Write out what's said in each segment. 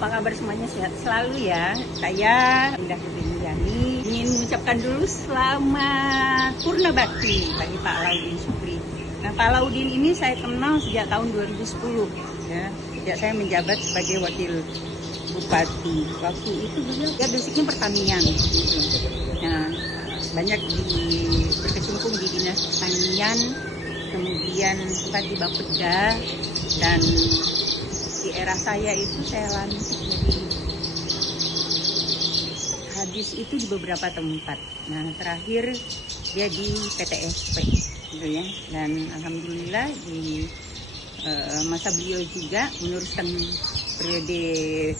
Apa kabar semuanya, sehat selalu ya. Saya Indah Kurniani ingin mengucapkan dulu selamat Purna Bakti bagi Pak Laudin Syukri. Nah, Pak Laudin ini saya kenal sejak tahun 2010 ya, sejak saya menjabat sebagai wakil bupati. Waktu itu beliau ya basicnya pertanian gitu. Nah, banyak berkecimpung di dinas pertanian, kemudian sempat di Bapeda, dan di era saya itu saya lantik jadi hadis itu di beberapa tempat. Nah, terakhir dia di PTSP gitu ya. Dan alhamdulillah di masa beliau juga meneruskan periode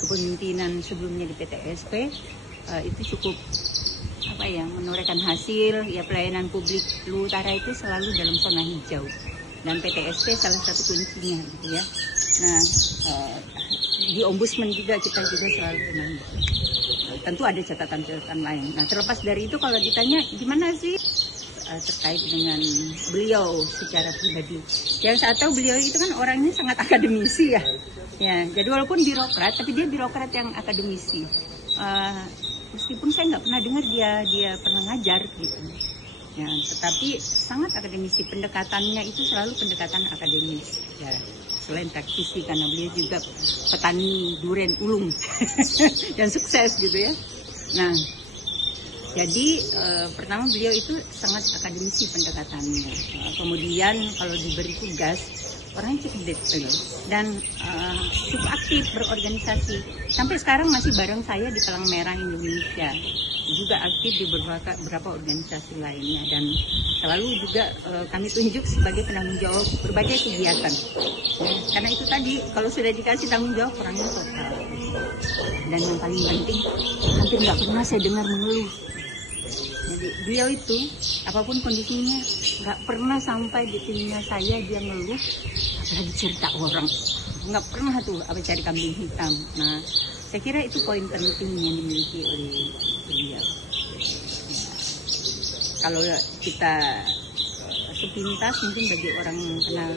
kepemimpinan sebelumnya di PTSP, itu cukup menorehkan hasil ya. Pelayanan publik Luwu Utara itu selalu dalam zona hijau, dan PTSP salah satu kuncinya gitu ya. Nah, di ombudsman juga kita juga selalu menang. Tentu ada catatan-catatan lain. Nah, terlepas dari itu, kalau ditanya gimana sih terkait dengan beliau secara pribadi, yang saya tahu beliau itu kan orangnya sangat akademisi ya. Ya, jadi walaupun birokrat, tapi dia birokrat yang akademisi. Meskipun saya nggak pernah dengar dia pernah ngajar gitu. Ya, tetapi sangat akademisi, pendekatannya itu selalu pendekatan akademis ya, selain praktisi, karena beliau juga petani durian ulung dan sukses gitu ya. Nah, jadi pertama beliau itu sangat akademisi pendekatannya. Kemudian kalau diberi tugas, orangnya cukup detail dan cukup aktif berorganisasi. Sampai sekarang masih bareng saya di Palang Merah Indonesia, juga aktif di beberapa organisasi lainnya, dan selalu juga kami tunjuk sebagai penanggung jawab berbagai kegiatan. Ya, karena itu tadi, kalau sudah dikasih tanggung jawab, orangnya total. Dan yang paling penting, hampir nggak pernah saya dengar mengeluh. Jadi beliau itu apapun kondisinya nggak pernah sampai di telinga saya dia ngeluh, apalagi cerita orang. Nggak pernah tuh cari kambing hitam. Nah, saya kira itu poin penting yang dimiliki oleh beliau. Ya, kalau kita sepintas mungkin bagi orang yang kenal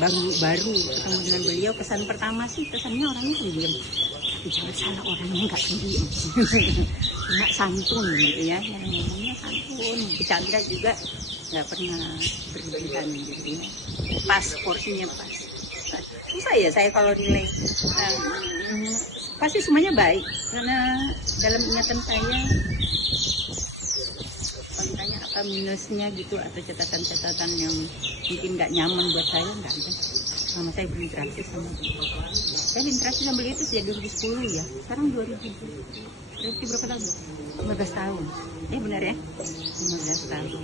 baru ketemu dengan beliau, kesan pertama sih kesannya orangnya pendiam. Tapi jangan salah, orangnya nggak pendiam. Cuma santun gitu ya, yang ngomongnya santun. Bercanda juga nggak pernah berlebihan gitu ya. Pas, porsinya pas. Susah ya saya kalau nilai. Pasti semuanya baik, karena dalam ingatan saya, kalau ditanya apa minusnya gitu atau catatan-catatan yang mungkin nggak nyaman buat saya, nggak ada. Sama saya berinteraksi sama beliau. Saya berinteraksi sama beliau itu sejak 2010 ya. Sekarang 2000 berapa tahun? 15 tahun. Benar ya? 15 tahun.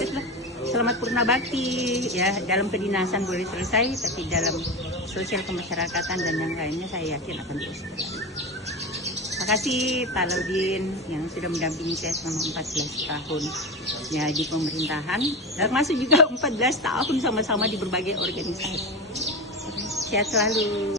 Teruslah, selamat Purna Bakti ya. Dalam kedinasan boleh selesai, tapi dalam sosial kemasyarakatan dan yang lainnya saya yakin akan terus. Terima kasih Pak Laudin yang sudah mendampingi saya selama 14 tahun ya di pemerintahan, termasuk juga 14 tahun sama-sama di berbagai organisasi. Sehat selalu.